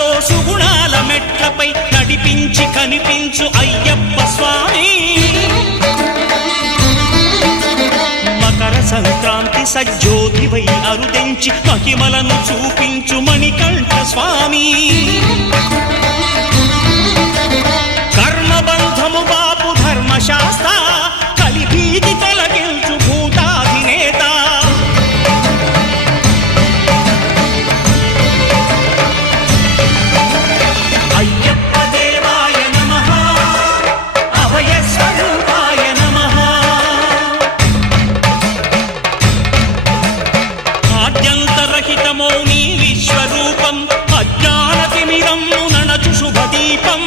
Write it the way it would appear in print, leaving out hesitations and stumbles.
సుఖాలతో సుగుణాల మెట్లపై నడిపించి కనిపించు అయ్యప్ప స్వామి. మకర సంక్రాంతి సజ్జోతివై అరుదెంచి మహిమలను చూపించు మణికంఠ స్వామి. కర్మబంధము బాపు ధర్మశాస్త్ర కలిభీతి తొలగించు భూతాధినేత. అయ్యప్ప దేవాయ నమః, అభయ స్వరూపాయ నమః. ఆద్యంతరహితమో నీ విశ్వరూపం, అజ్ఞానతిమిరం నణచు శుభదీపం.